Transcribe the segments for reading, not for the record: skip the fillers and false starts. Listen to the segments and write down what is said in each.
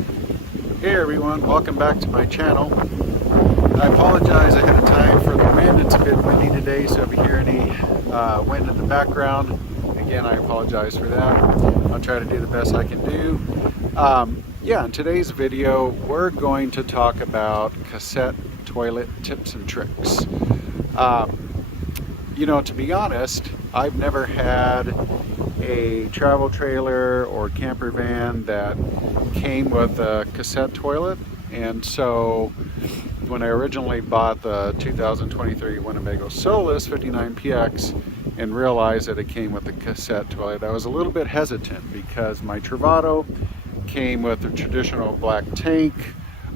Hey everyone, welcome back to my channel. I apologize ahead of time for the wind. It's a bit windy today, so if you hear any wind in the background, again I apologize for that. I'll try to do the best I can do. In today's video we're going to talk about cassette toilet tips and tricks. To be honest, I've never had a travel trailer or camper van that came with a cassette toilet, and so when I originally bought the 2023 Winnebago Solis 59PX and realized that it came with a cassette toilet, I was a little bit hesitant because my Travato came with a traditional black tank.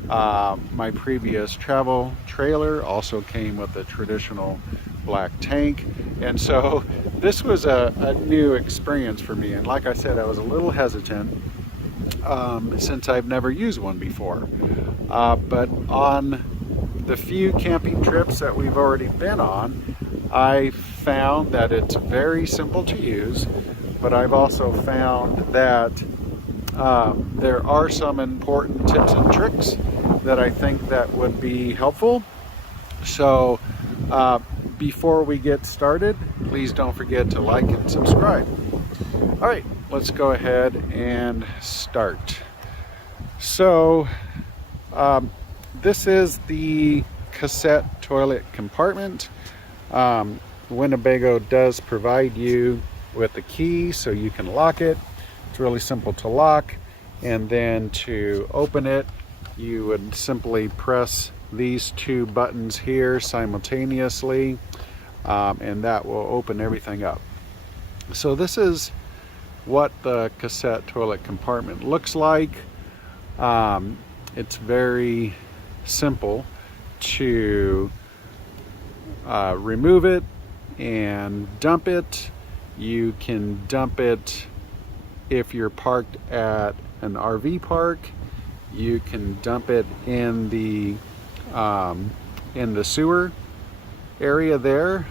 My previous travel trailer also came with a traditional black tank, and so this was a new experience for me, and like I said, I was a little hesitant since I've never used one before, but on the few camping trips that we've already been on, I found that it's very simple to use, but I've also found that there are some important tips and tricks that I think that would be helpful. So before we get started, please don't forget to like and subscribe. All right, let's go ahead and start. So this is the cassette toilet compartment. Winnebago does provide you with a key so you can lock it. It's really simple to lock, and then to open it you would simply press these two buttons here simultaneously, and that will open everything up. So this is what the cassette toilet compartment looks like. It's very simple to remove it and dump it. You can dump it if you're parked at an RV park. You can dump it in the sewer area there,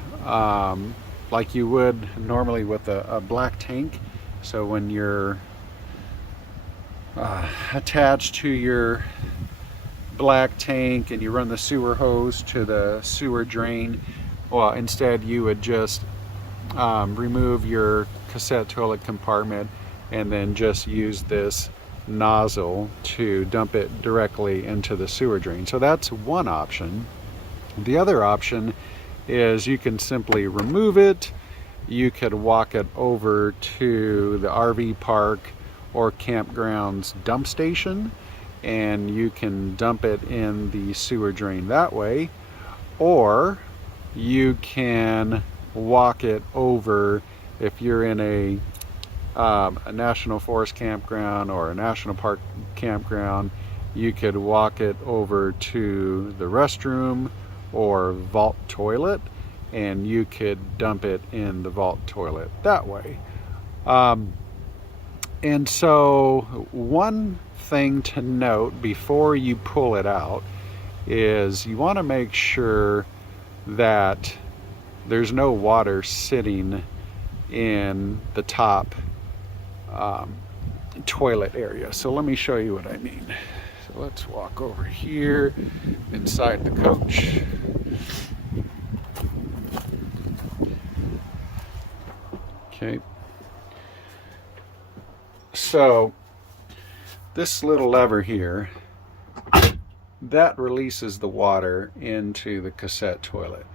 like you would normally with a black tank. So when you're attached to your black tank and you run the sewer hose to the sewer drain, well, instead you would just remove your cassette toilet compartment and then just use this nozzle to dump it directly into the sewer drain. So that's one option. The other option is you can simply remove it. You could walk it over to the RV park or campground's dump station, and you can dump it in the sewer drain that way, or you can walk it over if you're in a national forest campground or a national park campground. You could walk it over to the restroom or vault toilet, and you could dump it in the vault toilet that way. And so one thing to note before you pull it out is you want to make sure that there's no water sitting in the top toilet area. So let me show you what I mean. So let's walk over here inside the coach. Okay. So this little lever here, that releases the water into the cassette toilet.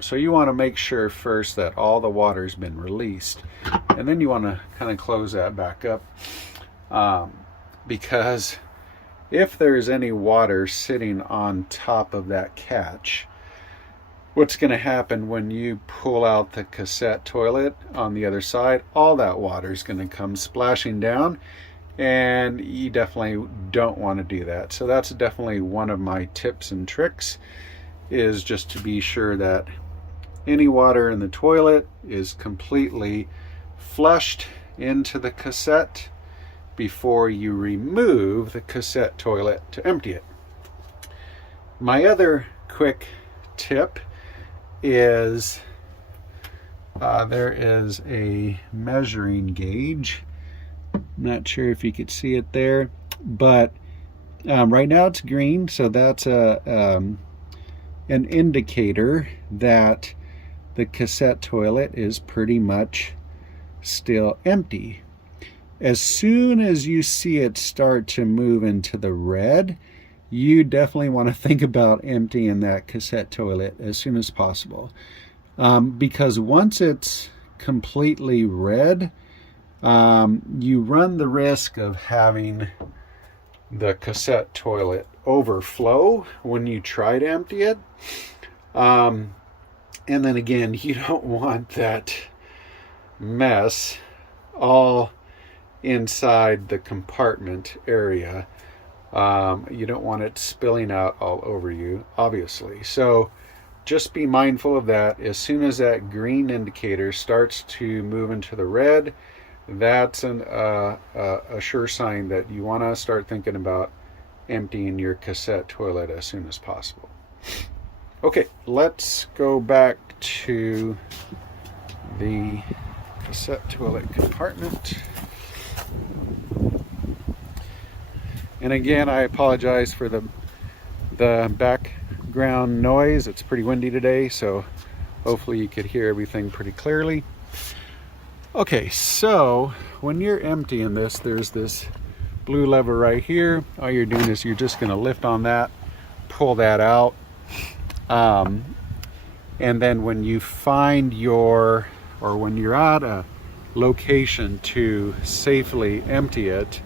So you want to make sure first that all the water's been released, and then you want to kind of close that back up, because if there's any water sitting on top of that catch, what's going to happen when you pull out the cassette toilet on the other side, all that water is going to come splashing down, and you definitely don't want to do that. So that's definitely one of my tips and tricks, is just to be sure that any water in the toilet is completely flushed into the cassette before you remove the cassette toilet to empty it. My other quick tip is there is a measuring gauge. I'm not sure if you could see it there. But right now it's green, so that's an indicator that the cassette toilet is pretty much still empty. As soon as you see it start to move into the red, you definitely want to think about emptying that cassette toilet as soon as possible. Because once it's completely red, you run the risk of having the cassette toilet overflow when you try to empty it. And then again, you don't want that mess all inside the compartment area. You don't want it spilling out all over you, obviously. So just be mindful of that. As soon as that green indicator starts to move into the red, that's a sure sign that you want to start thinking about emptying your cassette toilet as soon as possible. Okay, let's go back to the cassette toilet compartment. And again, I apologize for the background noise. It's pretty windy today, so hopefully you could hear everything pretty clearly. Okay, so when you're emptying this, there's this blue lever right here. All you're doing is you're just going to lift on that, pull that out, and then when you find when you're at a location to safely empty it,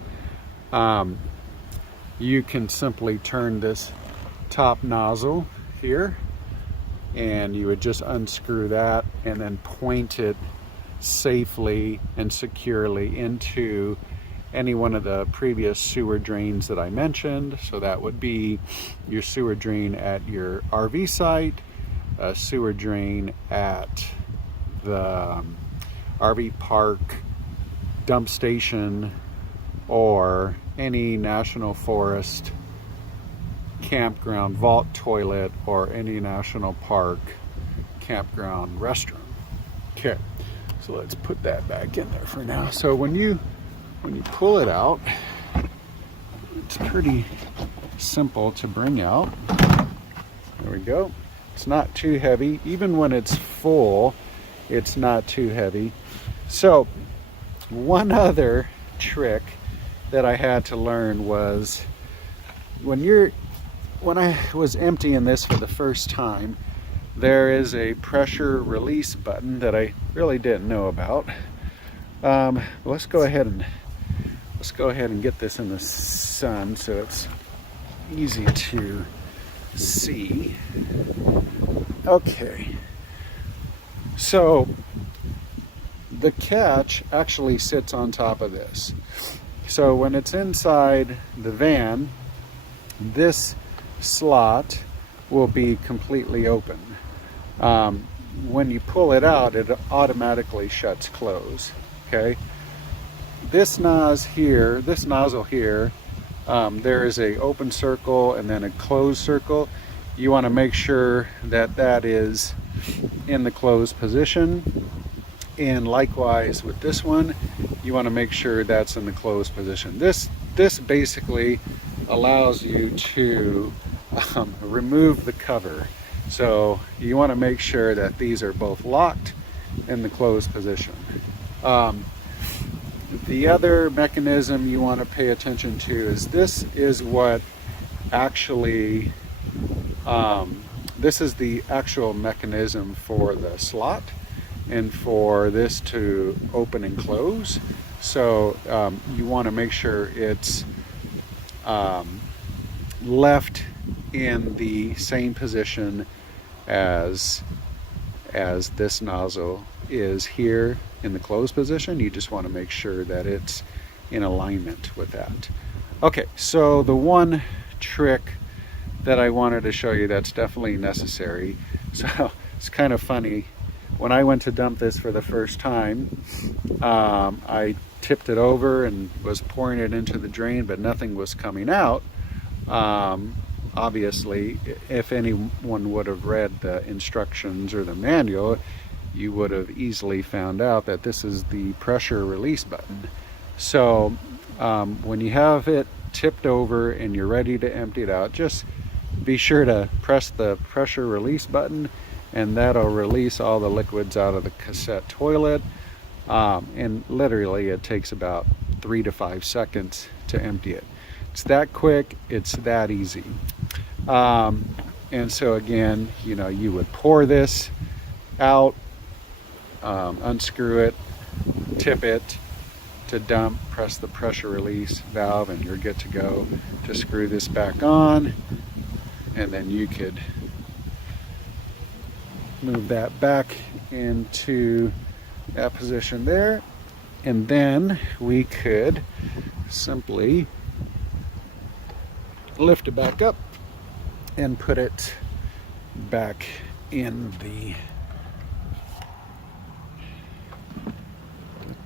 you can simply turn this top nozzle here, and you would just unscrew that and then point it safely and securely into any one of the previous sewer drains that I mentioned. So that would be your sewer drain at your RV site, a sewer drain at the RV park, dump station, or any national forest campground vault toilet, or any national park campground restroom. Okay, so let's put that back in there for now. So when you pull it out, it's pretty simple to bring out. There we go. It's not too heavy. Even when it's full, it's not too heavy. So one other trick that I had to learn was when I was emptying this for the first time, there is a pressure release button that I really didn't know about. Let's go ahead and get this in the sun so it's easy to see. Okay, so the catch actually sits on top of this. So when it's inside the van, this slot will be completely open. When you pull it out, it automatically shuts close. Okay. This nozzle here, there is a open circle and then a closed circle. You want to make sure that that is in the closed position, and likewise with this one, you want to make sure that's in the closed position. This basically allows you to remove the cover. So you want to make sure that these are both locked in the closed position. The other mechanism you want to pay attention to is this is what actually, this is the actual mechanism for the slot and for this to open and close. So you want to make sure it's left in the same position as this nozzle is here in the closed position. You just want to make sure that it's in alignment with that. Okay, so the one trick that I wanted to show you that's definitely necessary. So it's kind of funny. When I went to dump this for the first time, I tipped it over and was pouring it into the drain, but nothing was coming out. Obviously, if anyone would have read the instructions or the manual, you would have easily found out that this is the pressure release button. So when you have it tipped over and you're ready to empty it out, just be sure to press the pressure release button, and that'll release all the liquids out of the cassette toilet. And literally it takes about 3 to 5 seconds to empty it. It's that quick, it's that easy. And so again, you know, you would pour this out, unscrew it, tip it to dump, press the pressure release valve, and you're good to go to screw this back on. And then you could move that back into that position there, and then we could simply lift it back up and put it back in the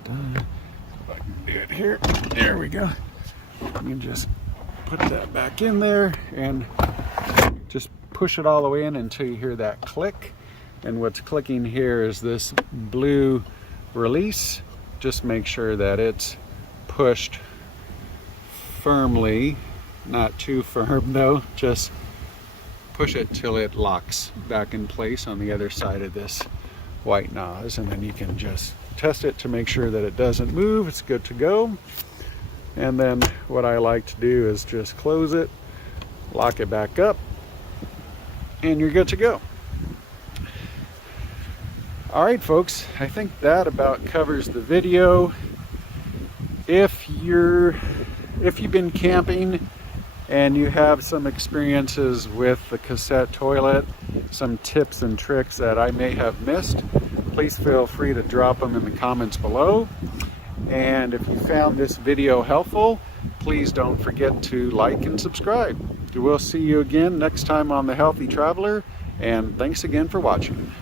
if I can do it here. There we go. You can just put that back in there and just push it all the way in until you hear that click. And what's clicking here is this blue release. Just make sure that it's pushed firmly, not too firm though, just push it till it locks back in place on the other side of this white nose, and then you can just test it to make sure that it doesn't move. It's good to go. And then what I like to do is just close it, lock it back up, and you're good to go. All right, folks, I think that about covers the video. If you've been camping and you have some experiences with the cassette toilet, some tips and tricks that I may have missed, please feel free to drop them in the comments below. And if you found this video helpful, please don't forget to like and subscribe. We'll see you again next time on The Healthy Traveler, and thanks again for watching.